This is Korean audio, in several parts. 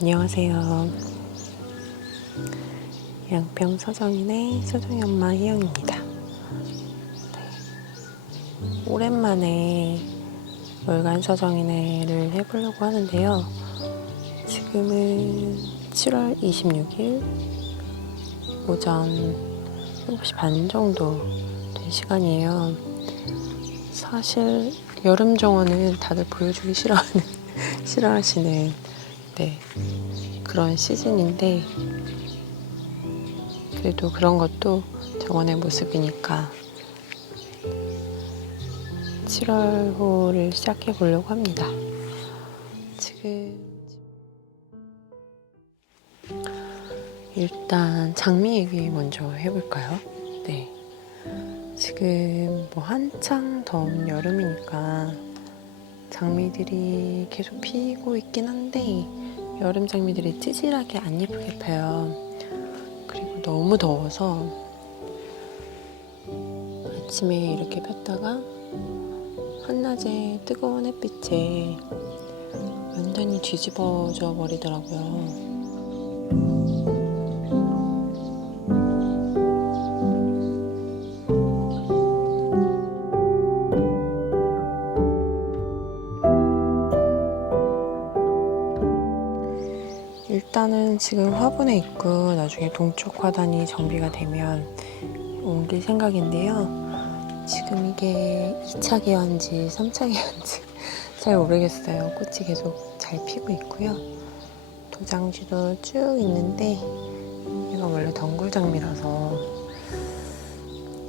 안녕하세요. 양평 서정인의 서정이 엄마 희영입니다. 오랜만에 월간 서정인회를 해보려고 하는데요. 지금은 7월 26일 오전 7시 반 정도 된 시간이에요. 사실 여름 정원을 다들 보여주기 싫어하시는 그런 시즌인데, 그래도 그런 것도 정원의 모습이니까 7월호를 시작해 보려고 합니다. 지금 일단 장미 얘기 먼저 해볼까요? 네. 지금 한창 더운 여름이니까 장미들이 계속 피고 있긴 한데, 여름 장미들이 찌질하게 안 예쁘게 펴요. 그리고 너무 더워서 아침에 이렇게 폈다가 한낮에 뜨거운 햇빛에 완전히 뒤집어져 버리더라고요. 일단은 지금 화분에 있고 나중에 동쪽 화단이 정비가 되면 옮길 생각인데요. 지금 이게 2차 개화인지 3차 개화인지 잘 모르겠어요. 꽃이 계속 잘 피고 있고요. 도장지도 쭉 있는데 얘가 원래 덩굴장미라서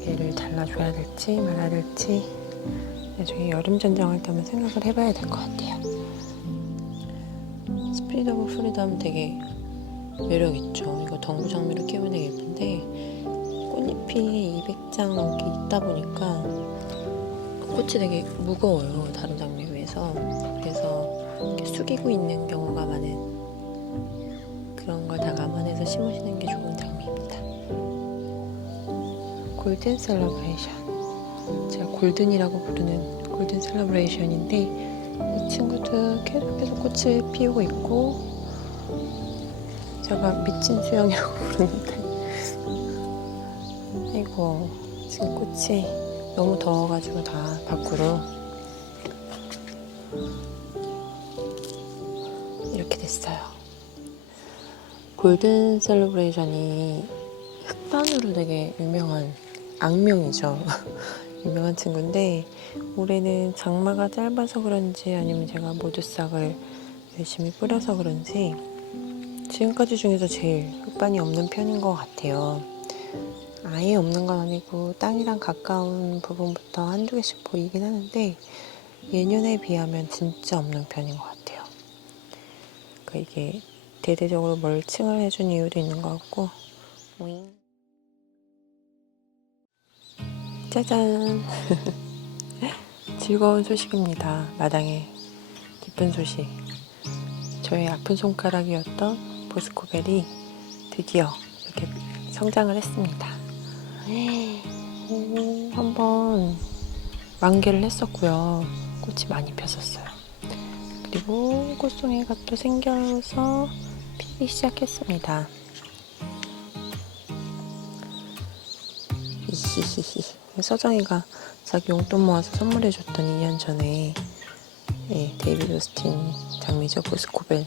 얘를 잘라줘야 될지 말아야 될지 나중에 여름 전장할 때 한번 생각을 해봐야 될 것 같아요. 스피릿 오브 프리덤 되게 매력있죠. 이거 덩굴장미로 키우면 되게 예쁜데 꽃잎이 200장 넘게 있다 보니까 꽃이 되게 무거워요. 다른 장미에 비해서. 그래서 이렇게 숙이고 있는 경우가 많은, 그런 걸 다 감안해서 심으시는 게 좋은 장미입니다. 골든 셀러브레이션, 제가 골든이라고 부르는 골든 셀러브레이션인데, 이 친구도 계속 꽃을 피우고 있고, 제가 미친 수영이라고 부르는데, 아이고, 지금 꽃이 너무 더워가지고 다 밖으로 이렇게 됐어요. 골든 셀러브레이션이 흑반으로 되게 유명한 악명이죠. 유명한 친구인데, 올해는 장마가 짧아서 그런지 아니면 제가 모두싹을 열심히 뿌려서 그런지 지금까지 중에서 제일 흑반이 없는 편인 것 같아요. 아예 없는 건 아니고 땅이랑 가까운 부분부터 한두 개씩 보이긴 하는데, 예년에 비하면 진짜 없는 편인 것 같아요. 그러니까 이게 대대적으로 멀칭을 해준 이유도 있는 것 같고. 오잉. 짜잔. 즐거운 소식입니다. 마당에 기쁜 소식. 저의 아픈 손가락이었던 보스코벨이 드디어 이렇게 성장을 했습니다. 한번 만개를 했었고요. 꽃이 많이 폈었어요. 그리고 꽃송이가 또 생겨서 피기 시작했습니다. 서정이가 자기 용돈 모아서 선물해줬던 2년 전에 데이비드 오스틴 장미죠. 보스코벨.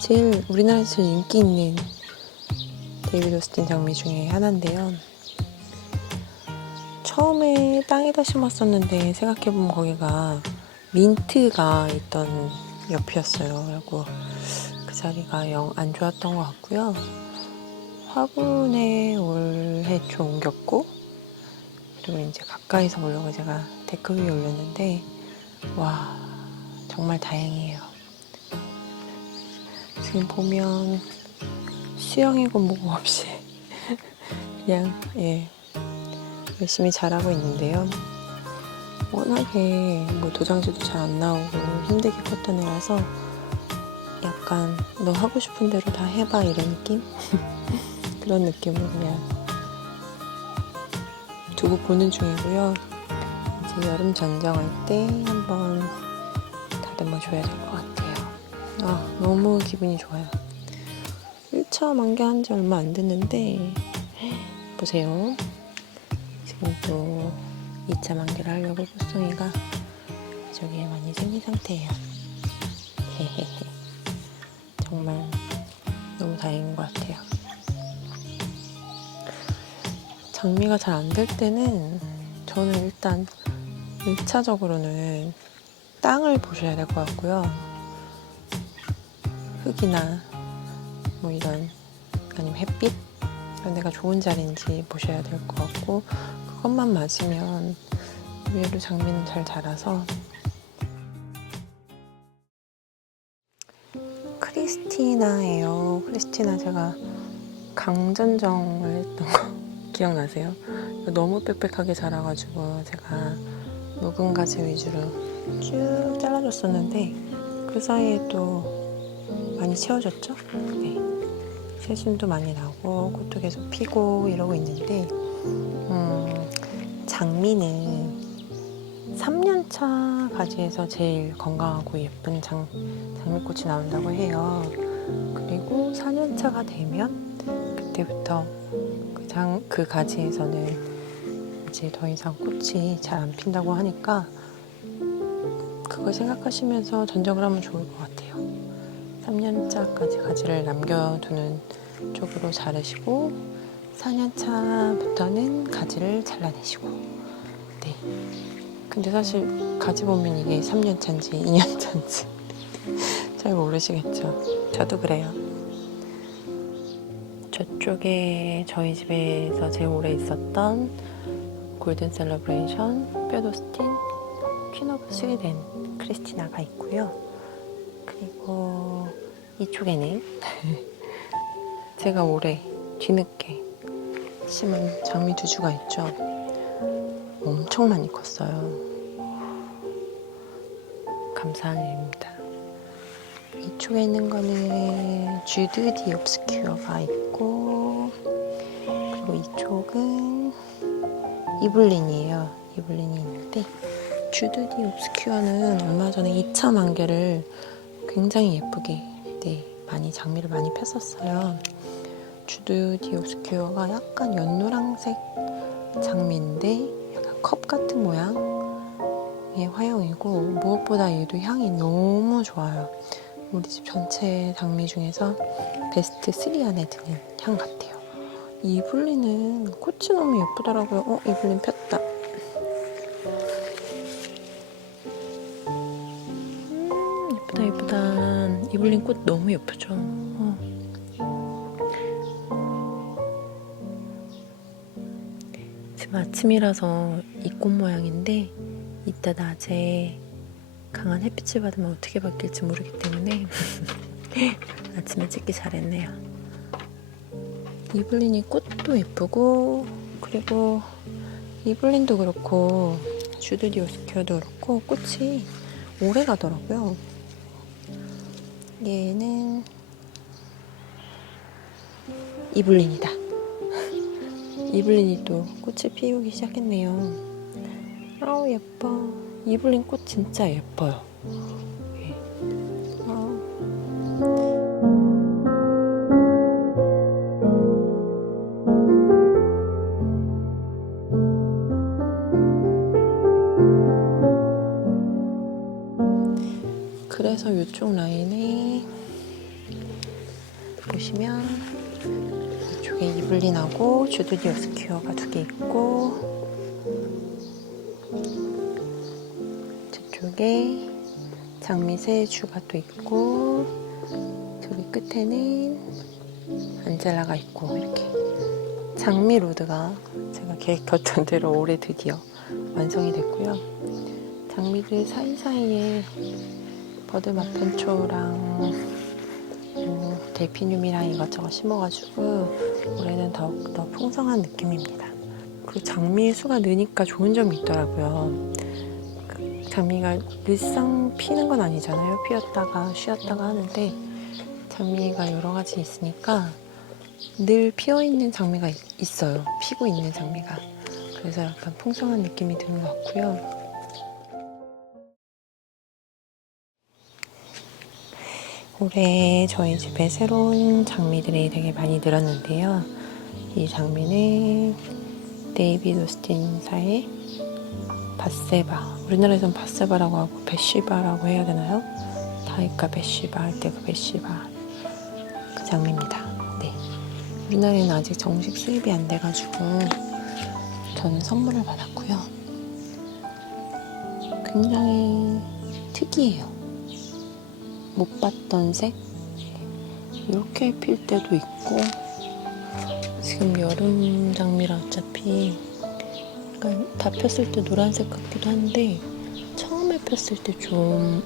제일 우리나라에서 제일 인기 있는 데이비드 오스틴 장미 중에 하나인데요. 처음에 땅에다 심었었는데 생각해보면 거기가 민트가 있던 옆이었어요. 그리고 그 자리가 영 안 좋았던 것 같고요. 화분에 올해 좀 옮겼고, 그리고 이제 가까이서 보려고 제가 데크 위에 올렸는데, 와, 정말 다행이에요. 지금 보면 수영이고 뭐고 없이 그냥 열심히 자라고 있는데요. 워낙에 도장지도 잘 안 나오고 힘들게 컸던 애라서 약간 너 하고 싶은 대로 다 해봐 이런 느낌? 그런 느낌으로 그냥 두고 보는 중이고요. 이제 여름 전정할 때 한번 다듬어 줘야 될 것 같아요. 너무 기분이 좋아요. 1차 만개한 지 얼마 안 됐는데 보세요. 지금 또 2차 만개를 하려고 꽃송이가 저기에 많이 생긴 상태예요. 정말 너무 다행인 것 같아요. 장미가 잘 안 될 때는 저는 일단 1차적으로는 땅을 보셔야 될 것 같고요. 흙이나 뭐 이런 아니면 햇빛 이런 데가 좋은 자리인지 보셔야 될 것 같고, 그것만 맞으면 의외로 장미는 잘 자라서. 크리스티나예요. 크리스티나 제가 강전정을 했던 거 기억나세요? 너무 빽빽하게 자라가지고 제가 묵은 가지 위주로 쭉 잘라줬었는데 그 사이에 또 많이 채워졌죠? 네. 새순도 많이 나고 꽃도 계속 피고 이러고 있는데 장미는 3년차 가지에서 제일 건강하고 예쁜 장미꽃이 나온다고 해요. 그리고 4년차가 되면 그때부터 그 가지에서는 이제 더 이상 꽃이 잘 안 핀다고 하니까 그걸 생각하시면서 전적을 하면 좋을 것 같아요. 3년차까지 가지를 남겨두는 쪽으로 자르시고 4년차부터는 가지를 잘라내시고. 네. 근데 사실 가지 보면 이게 3년차인지 2년차인지 잘 모르시겠죠? 저도 그래요. 저쪽에 저희 집에서 제일 오래 있었던 골든 셀러브레이션, 뼈도스틴, 퀸 오브 스웨덴 크리스티나가 있고요. 그리고 이쪽에는 제가 올해 뒤늦게 심은 장미 두 주가 있죠. 엄청 많이 컸어요. 감사한 일입니다. 이쪽에 있는 거는 주드 디 옵스큐어가 있고, 그리고 이쪽은 이블린이에요. 이블린이 있는데, 주드 디 옵스큐어는 얼마 전에 2차 만개를 굉장히 예쁘게 많이 장미를 많이 폈었어요. 주드 디 옵스큐어가 약간 연노랑색 장미인데 약간 컵 같은 모양의 화형이고, 무엇보다 얘도 향이 너무 좋아요. 우리 집 전체 장미 중에서 베스트 3 안에 드는 향 같아요. 이블린은 꽃이 너무 예쁘더라고요. 이블린 폈다. 예쁘다 예쁘다. 이블린 꽃 너무 예쁘죠. 지금 아침이라서 이 꽃 모양인데 이따 낮에 강한 햇빛을 받으면 어떻게 바뀔지 모르기 때문에 아침에 찍기 잘했네요. 이블린이 꽃도 예쁘고, 그리고 이블린도 그렇고 주드 디 옵스큐어도 그렇고 꽃이 오래 가더라고요. 얘는 이블린이다. 이블린이 또 꽃을 피우기 시작했네요. 아우 예뻐. 이블린 꽃 진짜 예뻐요. 그래서 이쪽 라인에 보시면 이쪽에 이블린하고 주드 디 옵스큐어가 2개 있고, 저쪽에 장미 세주가 또 있고, 저기 끝에는 안젤라가 있고, 이렇게 장미 로드가 제가 계획했던 대로 올해 드디어 완성이 됐고요. 장미들 사이사이에 버드 마펜초랑 델피늄이랑 이것저것 심어가지고 올해는 더욱더 풍성한 느낌입니다. 그 장미의 수가 느니까 좋은 점이 있더라고요. 장미가 늘상 피는 건 아니잖아요. 피었다가 쉬었다가 하는데 장미가 여러 가지 있으니까 늘 피어있는 장미가 있어요. 피고 있는 장미가. 그래서 약간 풍성한 느낌이 드는 것 같고요. 올해 저희 집에 새로운 장미들이 되게 많이 늘었는데요. 이 장미는 데이비드 오스틴사의 바세바, 우리나라에선 바세바라고 하고 베시바라고 해야 되나요? 다이카 베시바 할 때 그 베시바 그 장미입니다. 네, 우리나라에는 아직 정식 수입이 안 돼가지고 저는 선물을 받았고요. 굉장히 특이해요. 못 봤던 색? 이렇게 필 때도 있고, 지금 여름 장미라 어차피 약간 다 폈을 때 노란색 같기도 한데 처음에 폈을 때 좀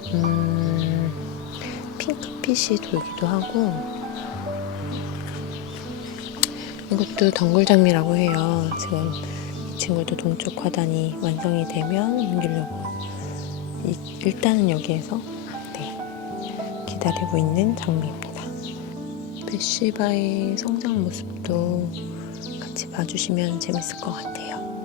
핑크빛이 돌기도 하고, 이것도 덩굴장미라고 해요. 지금 이 친구도 동쪽 화단이 완성이 되면 옮기려고 일단은 여기에서 기다리고 있는 장미입니다. 베시바의 성장 모습도 같이 봐주시면 재밌을 것 같아요.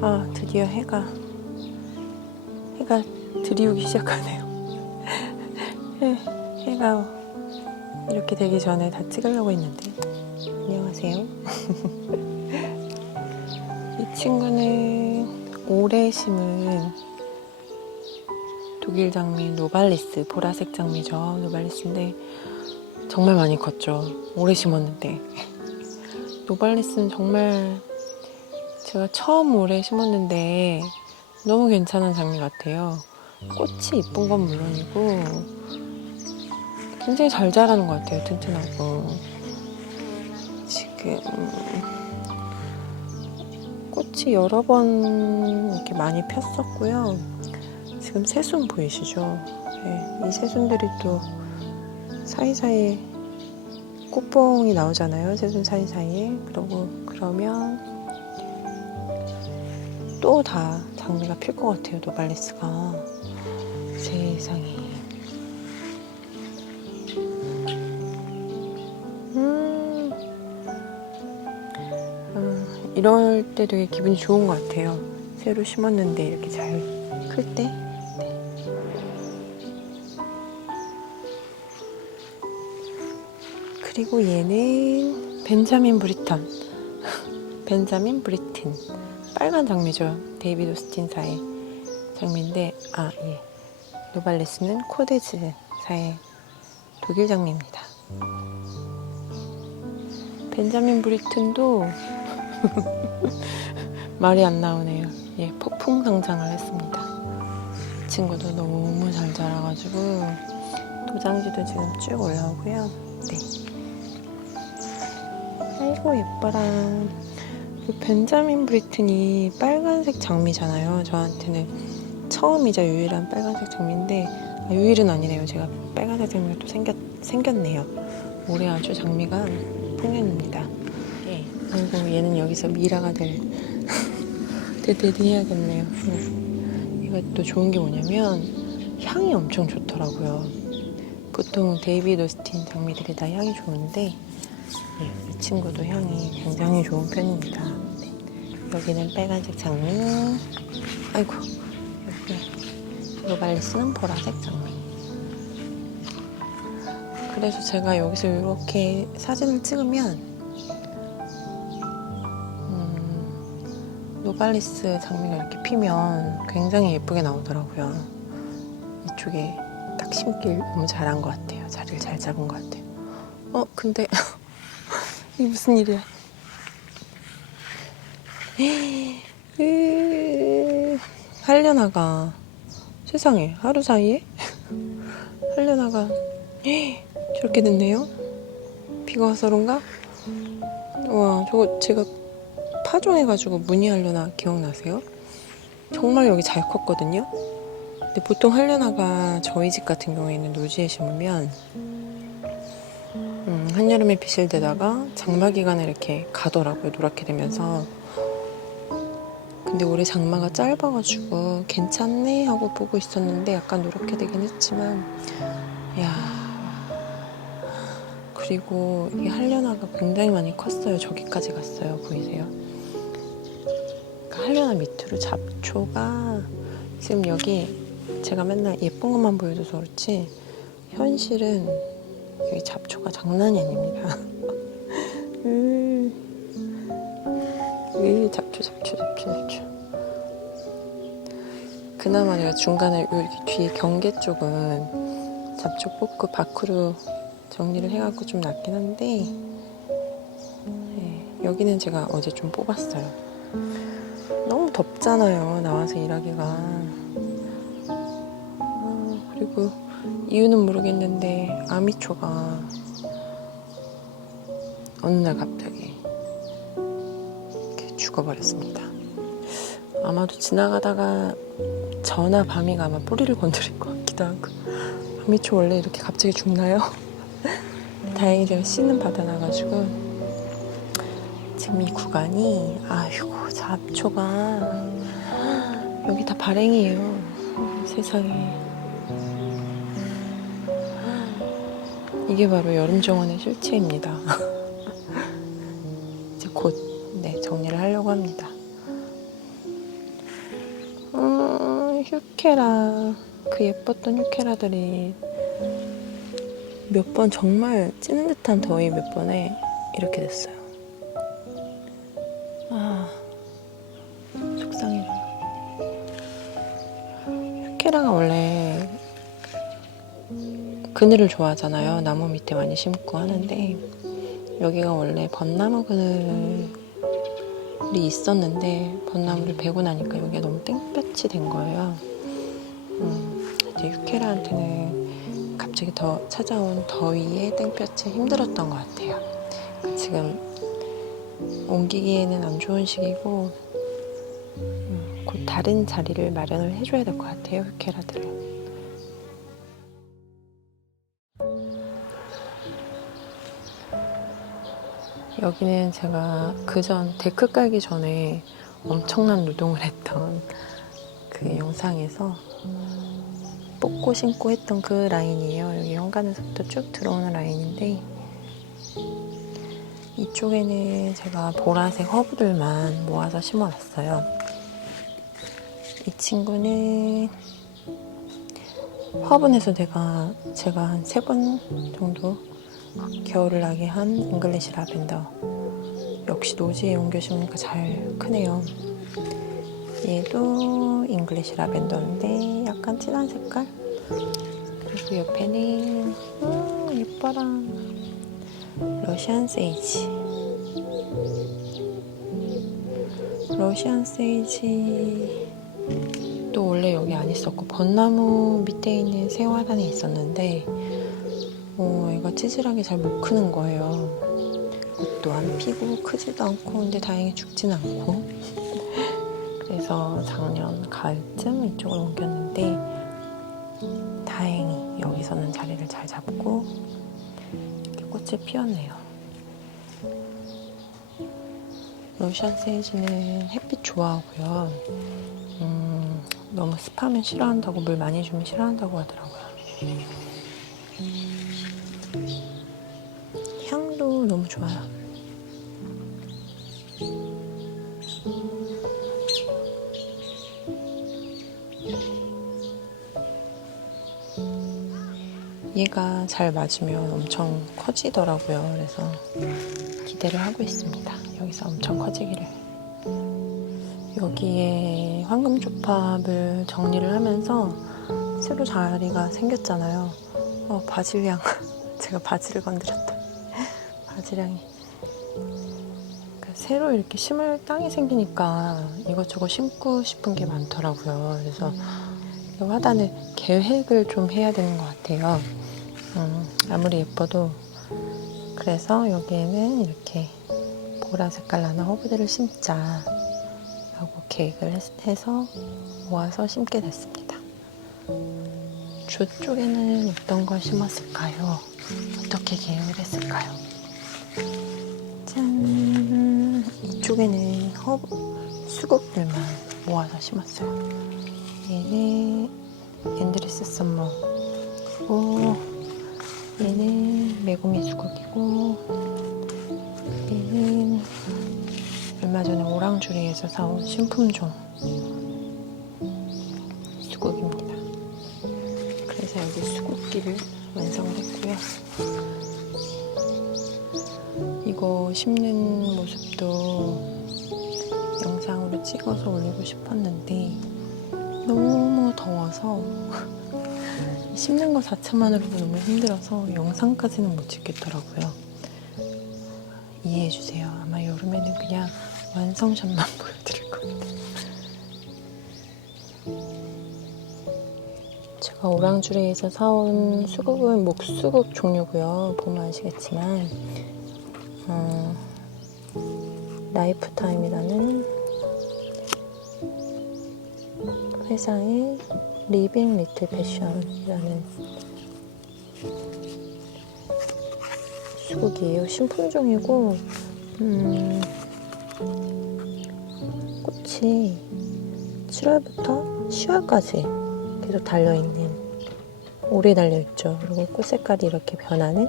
아, 드디어 해가 들이우기 시작하네요. 해가 이렇게 되기 전에 다 찍으려고 했는데. 안녕하세요. 이 친구는 올해 심은 독일 장미 노발리스, 보라색 장미죠. 노발리스인데 정말 많이 컸죠. 오래 심었는데. 노발리스는 정말 제가 처음 올해 심었는데 너무 괜찮은 장미 같아요. 꽃이 이쁜 건 물론이고 굉장히 잘 자라는 것 같아요. 튼튼하고. 지금 꽃이 여러 번 이렇게 많이 폈었고요. 지금 새순 보이시죠? 네, 이 새순들이 또 사이사이에 꽃봉이 나오잖아요. 새순 사이사이에. 그러면 또 다 장미가 필 것 같아요. 노발리스가. 세상에. 이럴 때 되게 기분이 좋은 것 같아요. 새로 심었는데 이렇게 잘 클 때. 네. 그리고 얘는 벤자민 브리턴. 벤자민 브리튼. 빨간 장미죠. 데이비드 오스틴사의 장미인데, 예. 노발리스는 코데즈사의 독일 장미입니다. 벤자민 브리튼도 말이 안 나오네요. 예, 폭풍 성장을 했습니다. 이 친구도 너무 잘 자라가지고 도장지도 지금 쭉 올라오고요. 네. 아이고 예뻐라. 벤자민 브리튼이 빨간색 장미잖아요. 저한테는 처음이자 유일한 빨간색 장미인데, 유일은 아니네요. 제가 빨간색 장미가 또 생겼네요. 올해 아주 장미가 풍년입니다. 예. 그리고 얘는 여기서 미라가 데뷔 해야겠네요. 이것도 좋은 게 뭐냐면 향이 엄청 좋더라고요. 보통 데이비드 오스틴 장미들이 다 향이 좋은데 이 친구도 향이 굉장히 좋은 편입니다. 네. 여기는 빨간색 장미. 아이고, 여기 노발리스는 보라색 장미. 그래서 제가 여기서 이렇게 사진을 찍으면 노발리스 장미가 이렇게 피면 굉장히 예쁘게 나오더라고요. 이쪽에 딱 심길 너무 잘한 것 같아요. 자리를 잘 잡은 것 같아요. 근데 이게 무슨 일이야? 하려나가. 세상에, 하루 사이에 하려나가 저렇게 됐네요. 비가 와서 그런가? 와, 저거 제가 파종해가지고 무늬하려나 기억나세요? 정말 여기 잘 컸거든요. 근데 보통 하려나가 저희 집 같은 경우에는 노지에 심으면 한여름에 빛을 대다가 장마 기간에 이렇게 가더라고요. 노랗게 되면서. 근데 올해 장마가 짧아가지고 괜찮네 하고 보고 있었는데 약간 노랗게 되긴 했지만, 그리고 이 하려나가 굉장히 많이 컸어요. 저기까지 갔어요. 보이세요? 하려나 밑으로 잡초가 지금 여기 제가 맨날 예쁜 것만 보여줘서 그렇지 현실은 여기 잡초가 장난이 아닙니다. 잡초. 그나마 내가 중간에 여기 뒤에 경계 쪽은 잡초 뽑고 밖으로 정리를 해갖고 좀 낫긴 한데, 네, 여기는 제가 어제 좀 뽑았어요. 너무 덥잖아요, 나와서 일하기가. 그리고 이유는 모르겠는데 아미초가 어느 날 갑자기 이렇게 죽어버렸습니다. 아마도 지나가다가 저나 밤이가 아마 뿌리를 건드린 것 같기도 하고. 아미초 원래 이렇게 갑자기 죽나요? 다행히 제가 씨는 받아놔가지고 지금 이 구간이, 아이고 잡초가 여기 다 발행이에요. 세상에. 이게 바로 여름정원의 실체입니다. 이제 곧 정리를 하려고 합니다. 휴케라, 그 예뻤던 휴케라들이 몇 번 정말 찌는 듯한 더위 몇 번에 이렇게 됐어요. 속상해라. 휴케라가 원래 그늘을 좋아하잖아요. 나무 밑에 많이 심고 하는데, 여기가 원래 벚나무 그늘이 있었는데 벚나무를 베고 나니까 여기가 너무 땡볕이 된 거예요. 이제 휴케라한테는 갑자기 더 찾아온 더위에 땡볕에 힘들었던 것 같아요. 지금 옮기기에는 안 좋은 시기고, 곧 다른 자리를 마련을 해줘야 될 것 같아요, 휴케라들을. 여기는 제가 그전 데크 깔기 전에 엄청난 노동을 했던 그 영상에서 뽑고 심고 했던 그 라인이에요. 여기 현관에서부터 쭉 들어오는 라인인데, 이쪽에는 제가 보라색 허브들만 모아서 심어놨어요. 이 친구는 화분에서 제가 한 3번 정도 겨울을 나게 한 잉글리시 라벤더. 역시 노지에 옮겨 심으니까 잘 크네요. 얘도 잉글리시 라벤더인데 약간 진한 색깔. 그리고 옆에는 예뻐라, 러시안 세이지. 러시안 세이지 또 원래 여기 안 있었고 벚나무 밑에 있는 새화단에 있었는데 얘가 찌질하게 잘 못 크는 거예요. 꽃도 안 피고 크지도 않고, 근데 다행히 죽진 않고. 그래서 작년 가을쯤 이쪽으로 옮겼는데 다행히 여기서는 자리를 잘 잡고 이렇게 꽃을 피웠네요. 러시안 세이지는 햇빛 좋아하고요. 너무 습하면 싫어한다고, 물 많이 주면 싫어한다고 하더라고요. 향도 너무 좋아요. 얘가 잘 맞으면 엄청 커지더라고요. 그래서 기대를 하고 있습니다. 여기서 엄청 커지기를. 여기에 황금조팝을 정리를 하면서 새로 자리가 생겼잖아요. 바질향. 제가 바질을 건드렸다. 바질향이. 새로 이렇게 심을 땅이 생기니까 이것저것 심고 싶은 게 많더라고요. 그래서 화단을 계획을 좀 해야 되는 것 같아요. 아무리 예뻐도. 그래서 여기에는 이렇게 보라 색깔 나는 허브들을 심자 라고 계획을 해서 모아서 심게 됐습니다. 저쪽에는 어떤 걸 심었을까요? 어떻게 계획을 했을까요? 짠! 이쪽에는 허브 수국들만 모아서 심었어요. 얘는 앤드리스 썸머, 그리고 얘는 메구미 수국이고, 얘는 얼마 전에 오랑주리에서 사온 신품종 그래서 여기 수국기를 완성을 했고요. 이거 심는 모습도 영상으로 찍어서 올리고 싶었는데 너무 더워서 심는 거 자체만으로도 너무 힘들어서 영상까지는 못 찍겠더라고요. 이해해주세요. 아마 여름에는 그냥 완성샷만 보여드릴 겁니다. 제가 오랑주리에서 사온 수국은 목수국 종류고요. 보면 아시겠지만 라이프타임이라는 회사의 리빙 리틀 패션이라는 수국이에요. 신품종이고 꽃이 7월부터 10월까지 계속 달려있는, 오래 달려있죠. 그리고 꽃 색깔이 이렇게 변하는,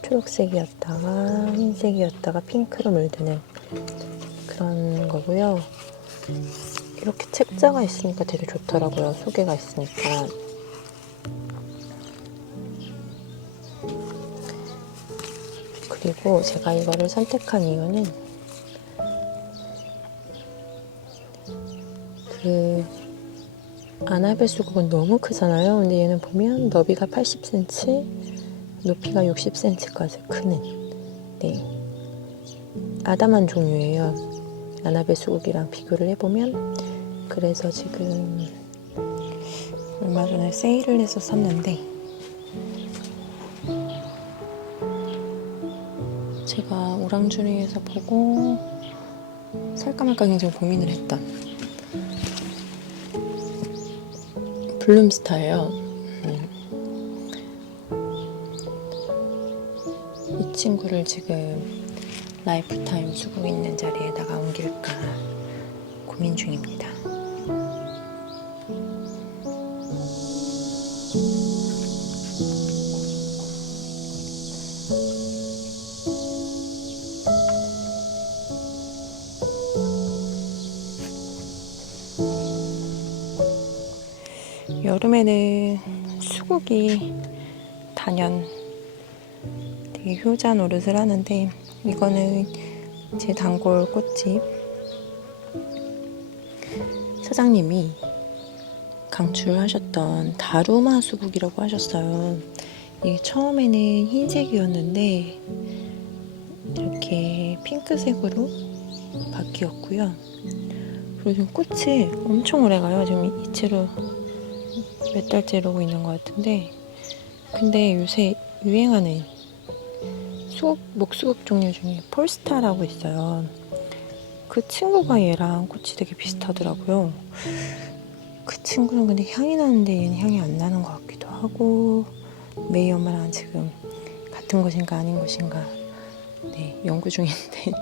초록색이었다가 흰색이었다가 핑크로 물드는 그런 거고요. 이렇게 책자가 있으니까 되게 좋더라고요. 소개가 있으니까. 그리고 제가 이거를 선택한 이유는 아나벨 수국은 너무 크잖아요. 근데 얘는 보면 너비가 80cm, 높이가 60cm까지 크는 아담한 종류예요. 아나벨 수국이랑 비교를 해보면. 그래서 지금 얼마 전에 세일을 해서 샀는데, 제가 오랑주리에서 보고 살까 말까 굉장히 고민을 했던 블룸스타예요. 이 친구를 지금 라이프타임 수국 있는 자리에다가 옮길까 고민 중입니다. 여름에는 수국이 단연 되게 효자 노릇을 하는데, 이거는 제 단골 꽃집 사장님이 강추하셨던 다루마 수국이라고 하셨어요. 이게 처음에는 흰색이었는데 이렇게 핑크색으로 바뀌었고요. 그리고 지금 꽃이 엄청 오래가요. 지금 이 채로 몇 달째 이러고 있는 것 같은데, 근데 요새 유행하는 목수국 종류 중에 폴스타라고 있어요. 그 친구가 얘랑 꽃이 되게 비슷하더라고요. 그 친구는 근데 향이 나는데 얘는 향이 안 나는 것 같기도 하고, 메이 엄마랑 지금 같은 곳인가 아닌 곳인가 연구 중인데